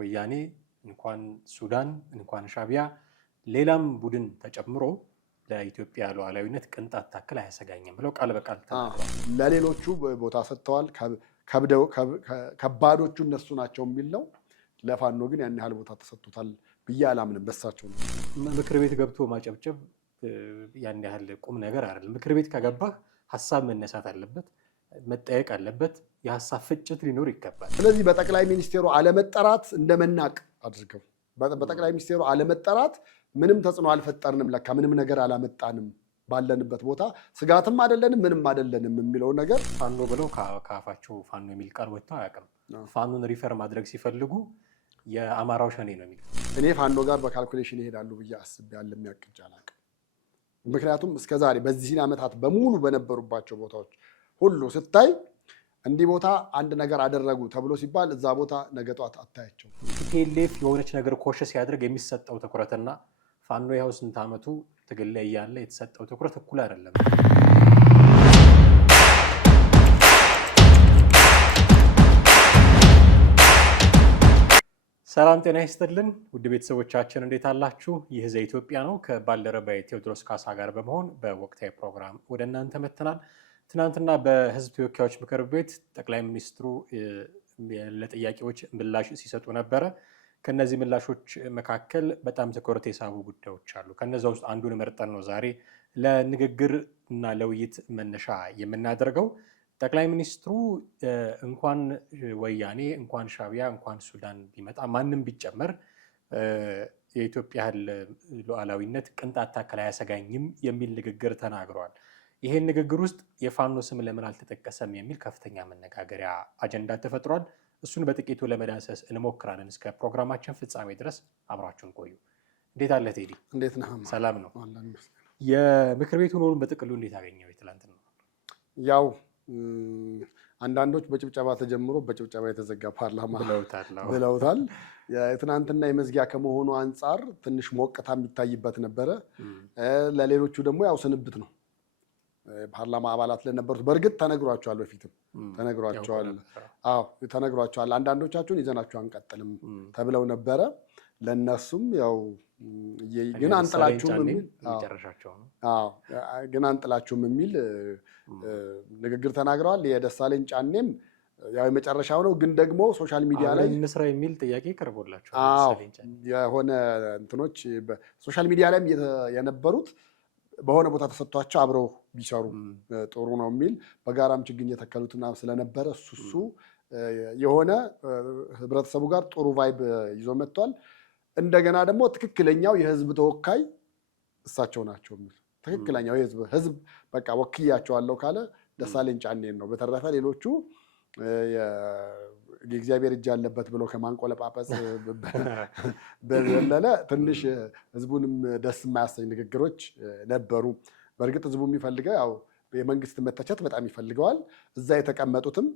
ወያኔ እንኳን ሱዳን እንኳን ሻቢያ ሌላም ቡድን ተጨምሮ ለኢትዮጵያ ሉዓላዊነት ቅንጣት ታክል አያሰጋኝም ብለው ቃል በቃል ተናግረዋል። ለሌሎቹ ቦታ ሰጥተዋል። ከባዶቹ እነሱ ናቸው የሚል ነው። ለፋኖ ግን ያን ያህል ቦታ ተሰጥቶታል ብዬ አላምንም። በሳቸው ነው ምክር ቤት ገብቶ ማጨብጨብ ያን ያህል ቁም ነገር አይደለም። ምክር ቤት ከገባህ ሀሳብ መነሳት አለበት፣ መጠየቅ አለበት፣ የሀሳብ ፍጭት ሊኖር ይገባል። ስለዚህ በጠቅላይ ሚኒስቴሩ አለመጠራት እንደመናቅ አድርገው በጠቅላይ ሚኒስቴሩ አለመጠራት ምንም ተጽዕኖ አልፈጠርንም፣ ለካ ምንም ነገር አላመጣንም፣ ባለንበት ቦታ ስጋትም አይደለንም ምንም አይደለንም የሚለው ነገር ፋኖ ብለው ከአፋቸው ፋኖ የሚል ቃል ወጥቶ አያውቅም። ፋኖን ሪፈር ማድረግ ሲፈልጉ የአማራው ሸኔ ነው የሚል። እኔ ፋኖ ጋር በካልኩሌሽን ይሄዳሉ ብዬ አስቤያለሁ፣ የሚያቅጅ አላውቅም። ምክንያቱም እስከዛሬ በዚህን ዓመታት በሙሉ በነበሩባቸው ቦታዎች ሁሉ ስታይ እንዲህ ቦታ አንድ ነገር አደረጉ ተብሎ ሲባል እዛ ቦታ ነገ ጧት አታያቸው። ቲፒኤልኤፍ የሆነች ነገር ኮሽ ሲያደርግ የሚሰጠው ትኩረትና ፋኖ ያው ስንት ዓመቱ ትግል ላይ እያለ የተሰጠው ትኩረት እኩል አይደለም። ሰላም ጤና ይስጥልን ውድ ቤተሰቦቻችን እንዴት አላችሁ? ይህ ዘኢትዮጵያ ነው። ከባልደረባዬ ቴዎድሮስ ካሳ ጋር በመሆን በወቅታዊ ፕሮግራም ወደ እናንተ መጥተናል። ትናንትና በሕዝብ ተወካዮች ምክር ቤት ጠቅላይ ሚኒስትሩ ለጥያቄዎች ምላሽ ሲሰጡ ነበረ። ከነዚህ ምላሾች መካከል በጣም ትኩረት የሳቡ ጉዳዮች አሉ። ከነዛ ውስጥ አንዱን መርጠን ነው ዛሬ ለንግግር እና ለውይይት መነሻ የምናደርገው። ጠቅላይ ሚኒስትሩ እንኳን ወያኔ እንኳን ሻቢያ እንኳን ሱዳን ቢመጣ ማንም ቢጨመር የኢትዮጵያ ሉዓላዊነት ቅንጣት ታክል አያሰጋኝም የሚል ንግግር ተናግረዋል። ይሄን ንግግር ውስጥ የፋኖ ስም ለምን አልተጠቀሰም የሚል ከፍተኛ መነጋገሪያ አጀንዳ ተፈጥሯል። እሱን በጥቂቱ ለመዳሰስ እንሞክራለን። እስከ ፕሮግራማችን ፍጻሜ ድረስ አብራችሁን ቆዩ። እንዴት አለ ቴዲ? እንዴት ነህ? ሰላም ነው። የምክር ቤቱን ውሎን በጥቅሉ እንዴት አገኘው? ትላንት ነው ያው አንዳንዶች በጭብጨባ ተጀምሮ በጭብጨባ የተዘጋ ፓርላማ ብለውታል። የትናንትና የመዝጊያ ከመሆኑ አንጻር ትንሽ ሞቅታ የሚታይበት ነበረ። ለሌሎቹ ደግሞ ያው ስንብት ነው። ፓርላማ አባላት ለነበሩት በእርግጥ ተነግሯቸዋል፣ በፊትም ተነግሯቸዋል። አንዳንዶቻችሁን ይዘናችሁ አንቀጥልም ተብለው ነበረ። ለእነሱም ያው ግን አንጥላችሁም የሚል ንግግር ተናግረዋል። የደሳለኝ ጫኔም ያው የመጨረሻው ነው። ግን ደግሞ ሶሻል ሚዲያ ላይ እንስራ የሚል ጥያቄ ቀርቦላቸው የሆነ እንትኖች ሶሻል ሚዲያ ላይም የነበሩት በሆነ ቦታ ተሰጥቷቸው አብረው ቢሰሩ ጥሩ ነው የሚል በጋራም ችግኝ የተከሉትና ስለነበረ እሱ የሆነ ህብረተሰቡ ጋር ጥሩ ቫይብ ይዞ መጥቷል። እንደገና ደግሞ ትክክለኛው የህዝብ ተወካይ እሳቸው ናቸው የሚል ትክክለኛው ህዝብ በቃ ወክያቸዋለሁ ካለ ደሳለኝ ጫኔን ነው። በተረፈ ሌሎቹ የእግዚአብሔር እጅ አለበት ብሎ ከማንቆለጳጰስ በዘለለ ትንሽ ህዝቡንም ደስ የማያሰኝ ንግግሮች ነበሩ። በእርግጥ ህዝቡ የሚፈልገው ያው የመንግስት መተቸት በጣም ይፈልገዋል። እዛ የተቀመጡትም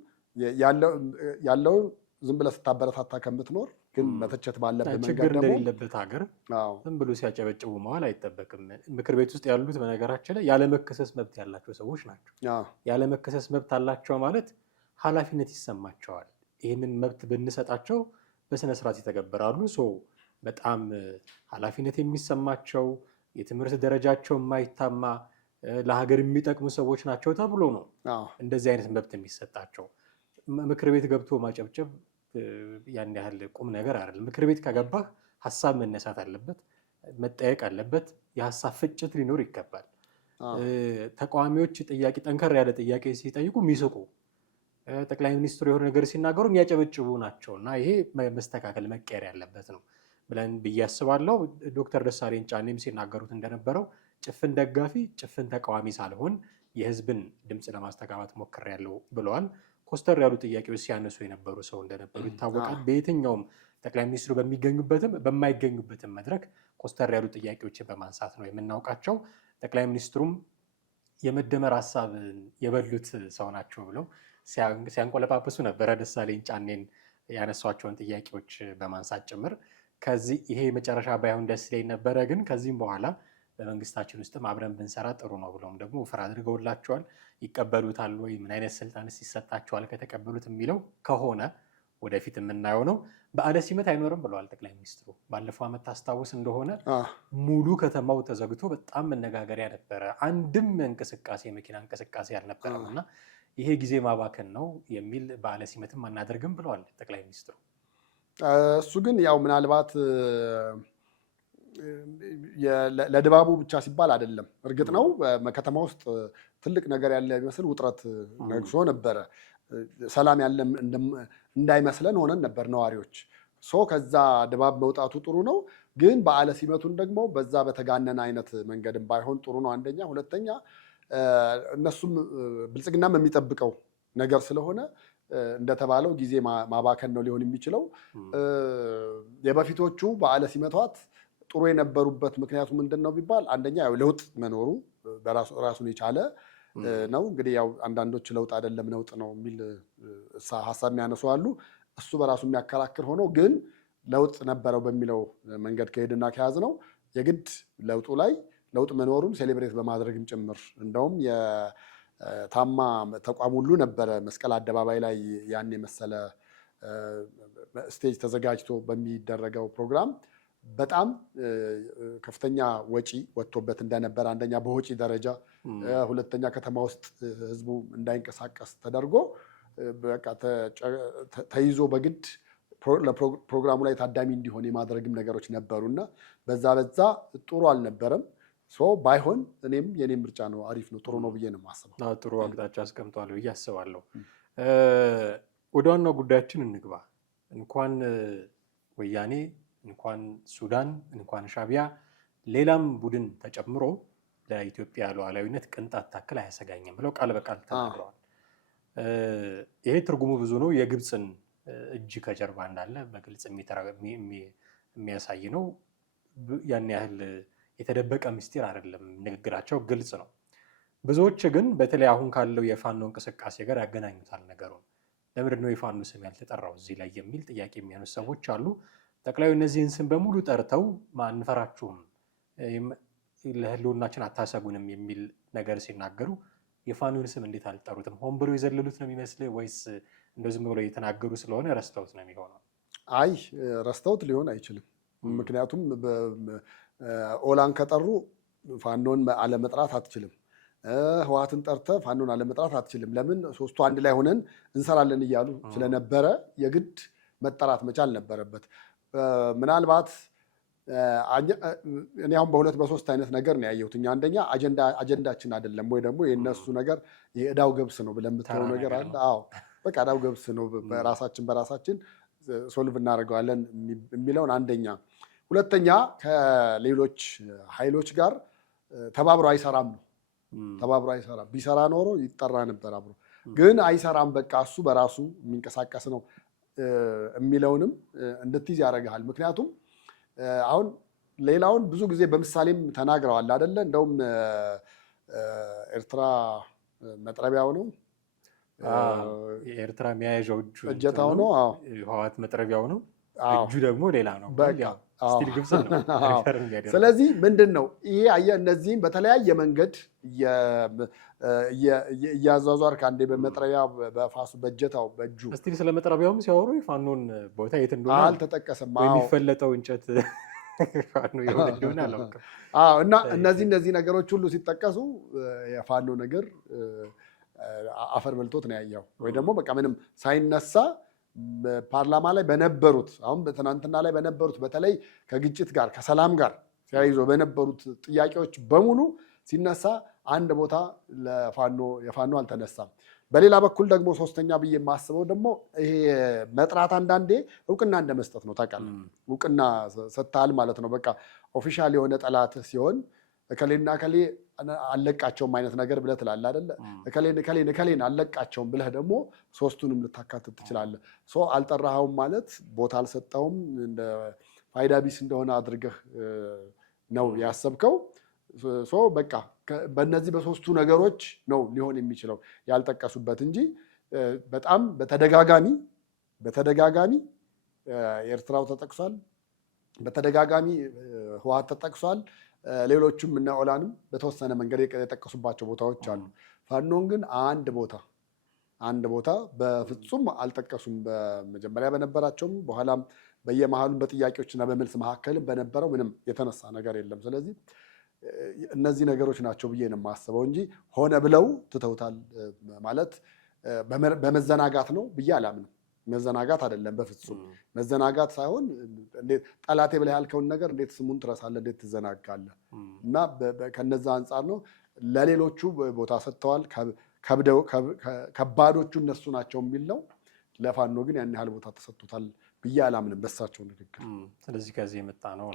ያለውን ዝም ብለህ ስታበረታታ ከምትኖር ግን መተቸት ባለበት መንገድ ችግር እንደሌለበት ሀገር ዝም ብሎ ሲያጨበጭቡ መዋል አይጠበቅም። ምክር ቤት ውስጥ ያሉት በነገራችን ላይ ያለመከሰስ መብት ያላቸው ሰዎች ናቸው። ያለመከሰስ መብት አላቸው ማለት ኃላፊነት ይሰማቸዋል። ይህንን መብት ብንሰጣቸው በስነስርዓት ይተገበራሉ። በጣም ኃላፊነት የሚሰማቸው የትምህርት ደረጃቸው የማይታማ ለሀገር የሚጠቅሙ ሰዎች ናቸው ተብሎ ነው እንደዚህ አይነት መብት የሚሰጣቸው። ምክር ቤት ገብቶ ማጨብጨብ ያን ያህል ቁም ነገር አይደለም። ምክር ቤት ከገባህ ሀሳብ መነሳት አለበት፣ መጠየቅ አለበት፣ የሀሳብ ፍጭት ሊኖር ይገባል። ተቃዋሚዎች ጥያቄ ጠንከር ያለ ጥያቄ ሲጠይቁ የሚስቁ ጠቅላይ ሚኒስትሩ የሆነ ነገር ሲናገሩ የሚያጨበጭቡ ናቸው እና ይሄ መስተካከል መቀየር ያለበት ነው ብለን ብዬ አስባለሁ። ዶክተር ደሳለኝ ጫኔም ሲናገሩት እንደነበረው ጭፍን ደጋፊ ጭፍን ተቃዋሚ ሳልሆን የህዝብን ድምፅ ለማስተጋባት ሞክሬያለሁ ብለዋል። ኮስተር ያሉ ጥያቄዎች ሲያነሱ የነበሩ ሰው እንደነበሩ ይታወቃል። በየትኛውም ጠቅላይ ሚኒስትሩ በሚገኙበትም በማይገኙበትም መድረክ ኮስተር ያሉ ጥያቄዎችን በማንሳት ነው የምናውቃቸው። ጠቅላይ ሚኒስትሩም የመደመር ሀሳብ የበሉት ሰው ናቸው ብለው ሲያንቆለጳጵሱ ነበረ ደሳለኝ ጫኔን ያነሷቸውን ጥያቄዎች በማንሳት ጭምር። ከዚህ ይሄ መጨረሻ ባይሆን ደስ ይለኝ ነበረ፣ ግን ከዚህም በኋላ በመንግስታችን ውስጥም አብረን ብንሰራ ጥሩ ነው ብለውም ደግሞ ፍራ አድርገውላቸዋል። ይቀበሉታል ወይ? ምን አይነት ስልጣንስ ይሰጣቸዋል ከተቀበሉት የሚለው ከሆነ ወደፊት የምናየው ነው። በዓለ ሲመት አይኖርም ብለዋል ጠቅላይ ሚኒስትሩ። ባለፈው ዓመት ታስታውስ እንደሆነ ሙሉ ከተማው ተዘግቶ በጣም መነጋገሪያ ነበረ። አንድም እንቅስቃሴ የመኪና እንቅስቃሴ አልነበረም እና ይሄ ጊዜ ማባከን ነው የሚል በዓለ ሲመትም አናደርግም ብለዋል ጠቅላይ ሚኒስትሩ። እሱ ግን ያው ምናልባት ለድባቡ ብቻ ሲባል አይደለም። እርግጥ ነው ከተማ ውስጥ ትልቅ ነገር ያለ የሚመስል ውጥረት ነግሶ ነበረ። ሰላም ያለ እንዳይመስለን ሆነን ነበር ነዋሪዎች። ከዛ ድባብ መውጣቱ ጥሩ ነው። ግን በዓለ ሲመቱን ደግሞ በዛ በተጋነነ አይነት መንገድም ባይሆን ጥሩ ነው። አንደኛ። ሁለተኛ እነሱም ብልጽግናም የሚጠብቀው ነገር ስለሆነ እንደተባለው ጊዜ ማባከን ነው ሊሆን የሚችለው። የበፊቶቹ በዓለ ሲመቷት ጥሩ የነበሩበት ምክንያቱ ምንድን ነው ቢባል አንደኛ ያው ለውጥ መኖሩ ራሱን የቻለ ነው። እንግዲህ ያው አንዳንዶች ለውጥ አይደለም ነውጥ ነው የሚል ሀሳብ የሚያነሱ አሉ። እሱ በራሱ የሚያከራክር ሆኖ ግን ለውጥ ነበረው በሚለው መንገድ ከሄድና ከያዝ ነው የግድ ለውጡ ላይ ለውጥ መኖሩን ሴሌብሬት በማድረግም ጭምር እንደውም የታማ ተቋም ሁሉ ነበረ መስቀል አደባባይ ላይ ያን የመሰለ ስቴጅ ተዘጋጅቶ በሚደረገው ፕሮግራም በጣም ከፍተኛ ወጪ ወጥቶበት እንደነበረ አንደኛ በወጪ ደረጃ፣ ሁለተኛ ከተማ ውስጥ ህዝቡ እንዳይንቀሳቀስ ተደርጎ በቃ ተይዞ በግድ ለፕሮግራሙ ላይ ታዳሚ እንዲሆን የማድረግም ነገሮች ነበሩና በዛ ጥሩ አልነበረም። ባይሆን የኔም ምርጫ ነው፣ አሪፍ ነው፣ ጥሩ ነው ብዬ ነው የማስበው። ጥሩ አቅጣጫ አስቀምጧል ብዬ አስባለሁ። ወደ ዋናው ጉዳያችን እንግባ። እንኳን ወያኔ እንኳን ሱዳን እንኳን ሻቢያ ሌላም ቡድን ተጨምሮ ለኢትዮጵያ ሉዓላዊነት ቅንጣት ታክል አያሰጋኝም ብለው ቃል በቃል ተናግረዋል። ይሄ ትርጉሙ ብዙ ነው። የግብፅን እጅ ከጀርባ እንዳለ በግልጽ የሚያሳይ ነው። ያን ያህል የተደበቀ ምስጢር አይደለም፣ ንግግራቸው ግልጽ ነው። ብዙዎች ግን በተለይ አሁን ካለው የፋኖ እንቅስቃሴ ጋር ያገናኙታል ነገሩን። ለምንድን ነው የፋኖ ስም ያልተጠራው እዚህ ላይ የሚል ጥያቄ የሚያነሱ ሰዎች አሉ። ጠቅላዩ እነዚህን ስም በሙሉ ጠርተው አንፈራችሁም፣ ለህልውናችን አታሰጉንም የሚል ነገር ሲናገሩ የፋኖን ስም እንዴት አልጠሩትም? ሆን ብሎ የዘለሉት ነው የሚመስል ወይስ እንደው ዝም ብሎ የተናገሩ ስለሆነ ረስተውት ነው የሚሆነው? አይ ረስተውት ሊሆን አይችልም። ምክንያቱም ኦላን ከጠሩ ፋኖን አለመጥራት አትችልም። ህወሓትን ጠርተ ፋኖን አለመጥራት አትችልም። ለምን? ሶስቱ አንድ ላይ ሆነን እንሰራለን እያሉ ስለነበረ የግድ መጠራት መቻል ነበረበት። ምናልባት እኔ አሁን በሁለት በሶስት አይነት ነገር ነው ያየሁት። አንደኛ አጀንዳችን አይደለም ወይ ደግሞ የእነሱ ነገር የዕዳው ገብስ ነው ብለን የምትለው ነገር አለ። አዎ በቃ ዕዳው ገብስ ነው፣ በራሳችን ሶልቭ እናደርገዋለን የሚለውን አንደኛ። ሁለተኛ ከሌሎች ኃይሎች ጋር ተባብሮ አይሰራም ነው። ተባብሮ አይሰራም። ቢሰራ ኖሮ ይጠራ ነበር አብሮ። ግን አይሰራም፣ በቃ እሱ በራሱ የሚንቀሳቀስ ነው የሚለውንም እንድትይዝ ያደርግሃል። ምክንያቱም አሁን ሌላውን ብዙ ጊዜ በምሳሌም ተናግረዋል አይደለ? እንደውም ኤርትራ መጥረቢያው ነው፣ የኤርትራ መያዣው እጀታው ነው፣ ህወሓት መጥረቢያው ነው፣ እጁ ደግሞ ሌላ ነው። ስለዚህ ምንድን ነው ይሄ? እነዚህም በተለያየ መንገድ እያዟዟር ከአንዴ በመጥረቢያ በፋሱ በእጀታው በእጁ እስቲ ስለ መጥረቢያውም ሲያወሩ የፋኖን ቦታ የት እንደሆነ አልተጠቀሰም። የሚፈለጠው እንጨት ፋኖ የሆነ እንደሆነ አላውቅም። እና እነዚህ ነገሮች ሁሉ ሲጠቀሱ የፋኖ ነገር አፈር በልቶት ነው ያየው። ወይ ደግሞ በቃ ምንም ሳይነሳ ፓርላማ ላይ በነበሩት አሁን በትናንትና ላይ በነበሩት በተለይ ከግጭት ጋር ከሰላም ጋር ተያይዞ በነበሩት ጥያቄዎች በሙሉ ሲነሳ አንድ ቦታ የፋኖ አልተነሳም። በሌላ በኩል ደግሞ ሶስተኛ ብዬ የማስበው ደግሞ ይሄ መጥራት አንዳንዴ እውቅና እንደመስጠት ነው። ታውቃለህ፣ እውቅና ሰጥተሃል ማለት ነው። በቃ ኦፊሻል የሆነ ጠላት ሲሆን እከሌና እከሌ አለቃቸውም አይነት ነገር ብለህ ትላለህ አይደለ? እከሌን አለቃቸውም ብለህ ደግሞ ሶስቱንም ልታካትት ትችላለህ። አልጠራኸውም ማለት ቦታ አልሰጠውም፣ እንደ ፋይዳ ቢስ እንደሆነ አድርገህ ነው ያሰብከው። በቃ በእነዚህ በሶስቱ ነገሮች ነው ሊሆን የሚችለው ያልጠቀሱበት እንጂ በጣም በተደጋጋሚ ኤርትራው ተጠቅሷል፣ በተደጋጋሚ ህወሓት ተጠቅሷል። ሌሎቹም እነ ኦላንም በተወሰነ መንገድ የጠቀሱባቸው ቦታዎች አሉ። ፋኖን ግን አንድ ቦታ በፍጹም አልጠቀሱም። በመጀመሪያ በነበራቸውም በኋላም በየመሃሉም በጥያቄዎችና በመልስ መካከልም በነበረው ምንም የተነሳ ነገር የለም። ስለዚህ እነዚህ ነገሮች ናቸው ብዬ ነው የማስበው እንጂ ሆነ ብለው ትተውታል ማለት በመዘናጋት ነው ብዬ አላምንም። መዘናጋት አይደለም፣ በፍጹም መዘናጋት ሳይሆን ጠላቴ ብለህ ያልከውን ነገር እንዴት ስሙን ትረሳለህ? እንዴት ትዘናጋለህ? እና ከነዛ አንጻር ነው ለሌሎቹ ቦታ ሰጥተዋል። ከባዶቹ እነሱ ናቸው የሚል ነው። ለፋኖ ግን ያን ያህል ቦታ ተሰጥቶታል ብዬ አላምንም በሳቸው ንግግር። ስለዚህ ከዚህ የመጣ ነው።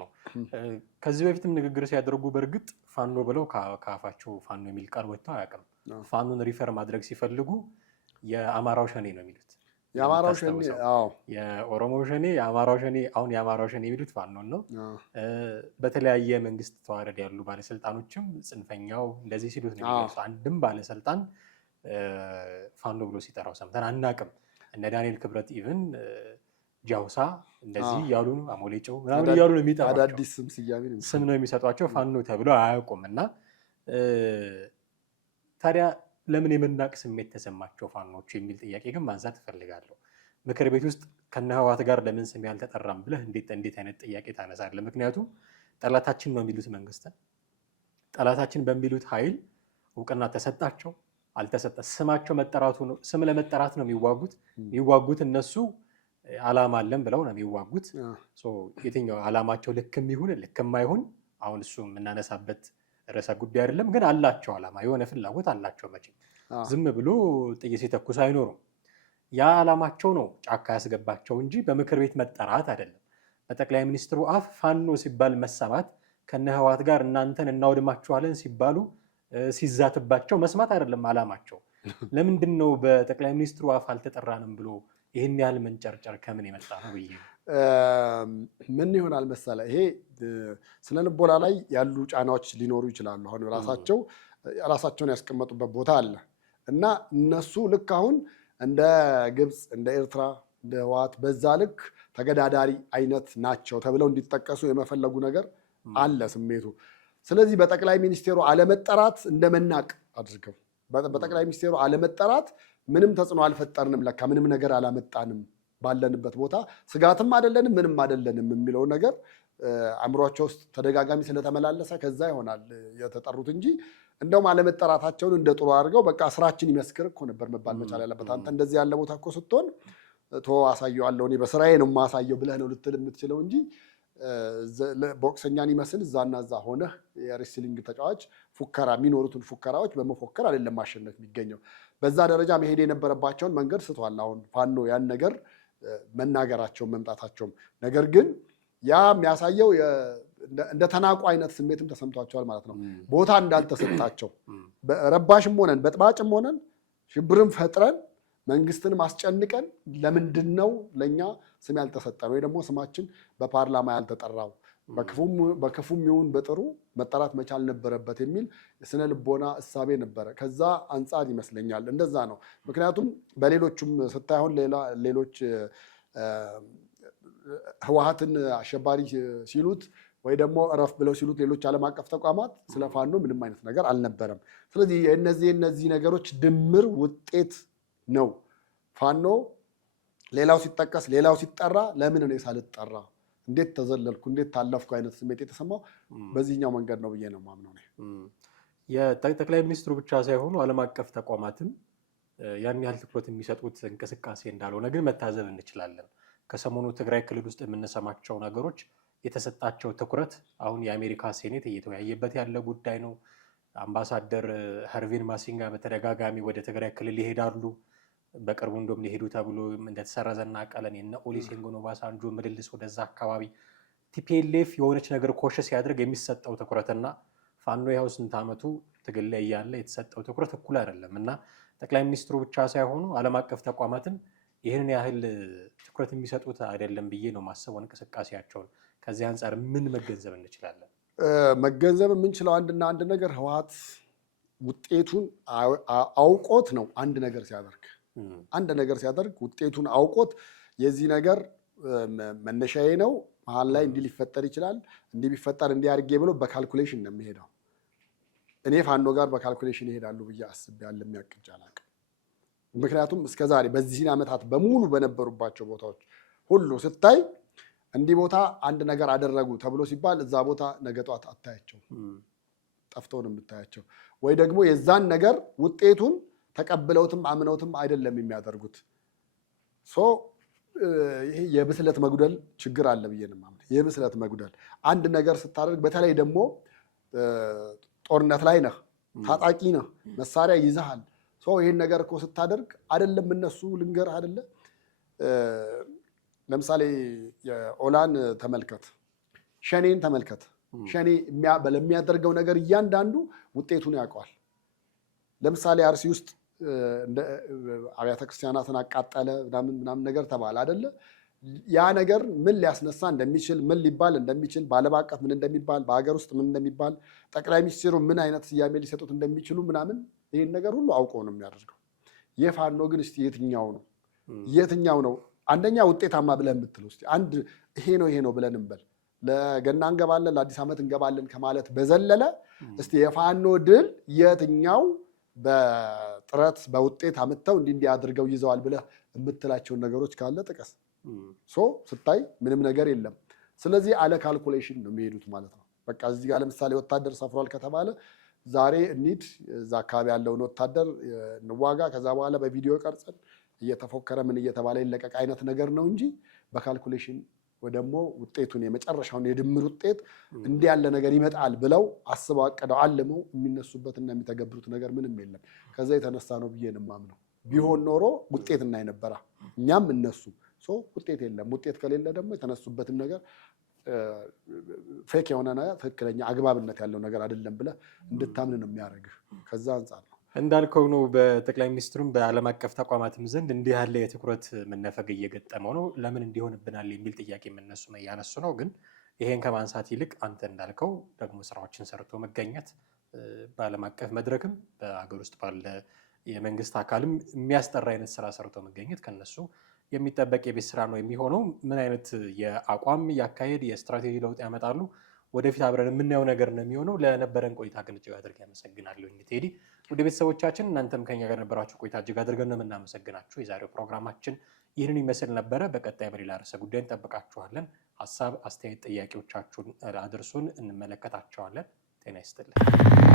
ከዚህ በፊትም ንግግር ሲያደርጉ በእርግጥ ፋኖ ብለው ከአፋቸው ፋኖ የሚል ቃል ወጥተው አያውቅም። ፋኖን ሪፈር ማድረግ ሲፈልጉ የአማራው ሸኔ ነው የሚሉት። የአማራው ሸኔ፣ የኦሮሞው ሸኔ፣ የአማራው ሸኔ። አሁን የአማራው ሸኔ የሚሉት ፋኖን ነው። በተለያየ መንግስት ተዋረድ ያሉ ባለስልጣኖችም ጽንፈኛው እንደዚህ ሲሉት ነው የሚሉት። አንድም ባለስልጣን ፋኖ ብሎ ሲጠራው ሰምተን አናውቅም። እነ ዳንኤል ክብረት ኢቭን ጃውሳ እንደዚህ እያሉ አሞሌጨው ምናምን እያሉ ነው የሚጠሯቸው። አዳዲስ ስም ነው የሚሰጧቸው። ፋኖ ተብለው አያውቁም። እና ታዲያ ለምን የመናቅ ስሜት ተሰማቸው ፋኖቹ የሚል ጥያቄ ግን ማንሳት እፈልጋለሁ። ምክር ቤት ውስጥ ከነ ህወሓት ጋር ለምን ስም ያልተጠራም ብለህ እንዴት አይነት ጥያቄ ታነሳለህ? ምክንያቱም ጠላታችን ነው የሚሉት መንግስትን፣ ጠላታችን በሚሉት ኃይል እውቅና ተሰጣቸው አልተሰጠ፣ ስማቸው መጠራቱ ነው። ስም ለመጠራት ነው የሚዋጉት እነሱ ዓላማ አለን ብለው ነው የሚዋጉት። የትኛው ዓላማቸው ልክም ይሁን ልክም አይሁን አሁን እሱ የምናነሳበት ርዕሰ ጉዳይ አይደለም። ግን አላቸው ዓላማ፣ የሆነ ፍላጎት አላቸው። መቼም ዝም ብሎ ጥይት ሲተኩስ አይኖሩም። ያ ዓላማቸው ነው ጫካ ያስገባቸው እንጂ በምክር ቤት መጠራት አይደለም። በጠቅላይ ሚኒስትሩ አፍ ፋኖ ሲባል መሰማት ከነ ህወሓት ጋር እናንተን እናውድማችኋለን ሲባሉ ሲዛትባቸው መስማት አይደለም ዓላማቸው። ለምንድን ነው በጠቅላይ ሚኒስትሩ አፍ አልተጠራንም ብሎ ይህን ያህል መንጨርጨር ከምን የመጣ ነው ብዬ ምን ይሆናል መሰለህ፣ ይሄ ስነ ልቦና ላይ ያሉ ጫናዎች ሊኖሩ ይችላሉ። አሁን ራሳቸውን ያስቀመጡበት ቦታ አለ እና እነሱ ልክ አሁን እንደ ግብፅ፣ እንደ ኤርትራ፣ እንደ ህወሓት በዛ ልክ ተገዳዳሪ አይነት ናቸው ተብለው እንዲጠቀሱ የመፈለጉ ነገር አለ ስሜቱ። ስለዚህ በጠቅላይ ሚኒስቴሩ አለመጠራት እንደመናቅ አድርገው በጠቅላይ ሚኒስቴሩ አለመጠራት ምንም ተጽዕኖ አልፈጠርንም፣ ለካ ምንም ነገር አላመጣንም፣ ባለንበት ቦታ ስጋትም አይደለንም፣ ምንም አይደለንም የሚለው ነገር አእምሯቸው ውስጥ ተደጋጋሚ ስለተመላለሰ ከዛ ይሆናል የተጠሩት እንጂ እንደውም አለመጠራታቸውን እንደ ጥሩ አድርገው በቃ ስራችን ይመስክር እኮ ነበር መባል መቻል ያለበት። አንተ እንደዚህ ያለ ቦታ እኮ ስትሆን አሳየዋለሁ እኔ በስራዬ ነው የማሳየው ብለህ ነው ልትል የምትችለው እንጂ ቦክሰኛን ይመስል እዛና እዛ ሆነህ የሬስሊንግ ተጫዋች ፉከራ የሚኖሩትን ፉከራዎች በመፎከር አይደለም ማሸነፍ የሚገኘው። በዛ ደረጃ መሄድ የነበረባቸውን መንገድ ስቷል። አሁን ፋኖ ያን ነገር መናገራቸውን መምጣታቸውም ነገር ግን ያ የሚያሳየው እንደ ተናቁ አይነት ስሜትም ተሰምቷቸዋል ማለት ነው። ቦታ እንዳልተሰጣቸው ረባሽም ሆነን በጥባጭም ሆነን ሽብርም ፈጥረን መንግስትንም አስጨንቀን ለምንድን ነው ለእኛ ስም ያልተሰጠን ወይ ደግሞ ስማችን በፓርላማ ያልተጠራው በክፉም ይሁን በጥሩ መጠራት መቻል ነበረበት የሚል የስነ ልቦና እሳቤ ነበረ። ከዛ አንጻር ይመስለኛል እንደዛ ነው። ምክንያቱም በሌሎቹም ስታይሆን ሌሎች ህወሓትን አሸባሪ ሲሉት ወይ ደግሞ እረፍ ብለው ሲሉት ሌሎች ዓለም አቀፍ ተቋማት ስለ ፋኖ ምንም አይነት ነገር አልነበረም። ስለዚህ እነዚህ ነገሮች ድምር ውጤት ነው ፋኖ ሌላው ሲጠቀስ ሌላው ሲጠራ ለምን እኔ ሳልጠራ እንዴት ተዘለልኩ እንዴት ታለፍኩ አይነት ስሜት የተሰማው በዚህኛው መንገድ ነው ብዬ ነው የማምነው። የጠቅላይ ሚኒስትሩ ብቻ ሳይሆኑ ዓለም አቀፍ ተቋማትም ያን ያህል ትኩረት የሚሰጡት እንቅስቃሴ እንዳልሆነ ግን መታዘብ እንችላለን። ከሰሞኑ ትግራይ ክልል ውስጥ የምንሰማቸው ነገሮች የተሰጣቸው ትኩረት አሁን የአሜሪካ ሴኔት እየተወያየበት ያለ ጉዳይ ነው። አምባሳደር ሀርቪን ማሲንጋ በተደጋጋሚ ወደ ትግራይ ክልል ይሄዳሉ። በቅርቡ እንደውም ሊሄዱ ተብሎ እንደተሰረዘና ቀለን የነ ኦሉሴጉን ኦባሳንጆ ምልልስ ወደዛ አካባቢ ቲፒኤልኤፍ የሆነች ነገር ኮሽ ሲያደርግ የሚሰጠው ትኩረትና ፋኖ ያው ስንት ዓመቱ ትግል ላይ ያለ የተሰጠው ትኩረት እኩል አይደለም እና ጠቅላይ ሚኒስትሩ ብቻ ሳይሆኑ ዓለም አቀፍ ተቋማትን ይህንን ያህል ትኩረት የሚሰጡት አይደለም ብዬ ነው ማሰበው እንቅስቃሴያቸውን። ከዚህ አንጻር ምን መገንዘብ እንችላለን? መገንዘብ የምንችለው አንድ ነገር ህወሓት ውጤቱን አውቆት ነው አንድ ነገር ሲያደርግ ውጤቱን አውቆት የዚህ ነገር መነሻዬ ነው መሀል ላይ እንዲህ ሊፈጠር ይችላል እንዲህ ቢፈጠር እንዲህ አድርጌ ብሎ በካልኩሌሽን ነው የሚሄደው። እኔ ፋኖ ጋር በካልኩሌሽን ይሄዳሉ ብዬ አስቤያለሁ። የሚያቅጅ አላውቅም። ምክንያቱም እስከዛሬ በዚህ ዓመታት በሙሉ በነበሩባቸው ቦታዎች ሁሉ ስታይ እንዲህ ቦታ አንድ ነገር አደረጉ ተብሎ ሲባል እዛ ቦታ ነገ ጧት አታያቸው፣ ጠፍተው ነው የምታያቸው። ወይ ደግሞ የዛን ነገር ውጤቱን ተቀብለውትም አምነውትም አይደለም የሚያደርጉት። ይሄ የብስለት መጉደል ችግር አለ ብዬ ነው የማምነው። የብስለት መጉደል አንድ ነገር ስታደርግ፣ በተለይ ደግሞ ጦርነት ላይ ነህ፣ ታጣቂ ነህ፣ መሳሪያ ይዘሃል። ይህን ነገር እኮ ስታደርግ አይደለም እነሱ ልንገርህ አይደለ፣ ለምሳሌ የኦላን ተመልከት፣ ሸኔን ተመልከት። ሸኔ ለሚያደርገው ነገር እያንዳንዱ ውጤቱን ያውቀዋል። ለምሳሌ አርሲ ውስጥ አብያተ ክርስቲያናትን አቃጠለ ምናምን ነገር ተባለ አይደለ? ያ ነገር ምን ሊያስነሳ እንደሚችል፣ ምን ሊባል እንደሚችል፣ በዓለም አቀፍ ምን እንደሚባል፣ በሀገር ውስጥ ምን እንደሚባል፣ ጠቅላይ ሚኒስትሩ ምን አይነት ስያሜ ሊሰጡት እንደሚችሉ ምናምን ይህን ነገር ሁሉ አውቆ ነው የሚያደርገው። የፋኖ ግን እስቲ የትኛው ነው አንደኛ ውጤታማ ብለን የምትለው? እስቲ አንድ ይሄ ነው ብለን እንበል። ለገና እንገባለን፣ ለአዲስ ዓመት እንገባለን ከማለት በዘለለ እስቲ የፋኖ ድል የትኛው በጥረት በውጤት አምጥተው እንዲህ አድርገው ይዘዋል ብለህ የምትላቸውን ነገሮች ካለ ጥቀስ። ስታይ ምንም ነገር የለም። ስለዚህ አለ ካልኩሌሽን ነው የሚሄዱት ማለት ነው። በቃ እዚህ ጋር ለምሳሌ ወታደር ሰፍሯል ከተባለ ዛሬ እንሂድ፣ እዛ አካባቢ ያለውን ወታደር እንዋጋ፣ ከዛ በኋላ በቪዲዮ ቀርጸን እየተፎከረ ምን እየተባለ ይለቀቅ አይነት ነገር ነው እንጂ በካልኩሌሽን ወይ ደግሞ ውጤቱን የመጨረሻውን የድምር ውጤት እንዲህ ያለ ነገር ይመጣል ብለው አስበው አቅደው አልመው የሚነሱበትና የሚተገብሩት ነገር ምንም የለም። ከዛ የተነሳ ነው ብዬ ነው የማምነው። ቢሆን ኖሮ ውጤት እናይ ነበራ እኛም እነሱ። ውጤት የለም። ውጤት ከሌለ ደግሞ የተነሱበትን ነገር ፌክ የሆነ ነገር ትክክለኛ አግባብነት ያለው ነገር አይደለም ብለህ እንድታምን ነው የሚያደርግህ። ከዛ አንጻር ነው እንዳልከው ነው። በጠቅላይ ሚኒስትሩም በዓለም አቀፍ ተቋማትም ዘንድ እንዲህ ያለ የትኩረት መነፈግ እየገጠመው ነው። ለምን እንዲሆንብናል የሚል ጥያቄ እያነሱ ነው። ግን ይሄን ከማንሳት ይልቅ አንተ እንዳልከው ደግሞ ስራዎችን ሰርቶ መገኘት በዓለም አቀፍ መድረክም በሀገር ውስጥ ባለ የመንግስት አካልም የሚያስጠራ አይነት ስራ ሰርቶ መገኘት ከነሱ የሚጠበቅ የቤት ስራ ነው የሚሆነው። ምን አይነት የአቋም ያካሄድ የስትራቴጂ ለውጥ ያመጣሉ ወደፊት አብረን የምናየው ነገር ነው የሚሆነው። ለነበረን ቆይታ ግን እጅግ አድርገን አመሰግናለሁ ቴዲ። ወደ ቤተሰቦቻችን እናንተም ከኛ ጋር ነበራችሁ ቆይታ እጅግ አድርገን ነው የምናመሰግናችሁ። የዛሬው ፕሮግራማችን ይህንን ይመስል ነበረ። በቀጣይ በሌላ ርዕሰ ጉዳይ እንጠብቃችኋለን። ሀሳብ፣ አስተያየት፣ ጥያቄዎቻችሁን አድርሱን፣ እንመለከታቸዋለን። ጤና ይስጥልን።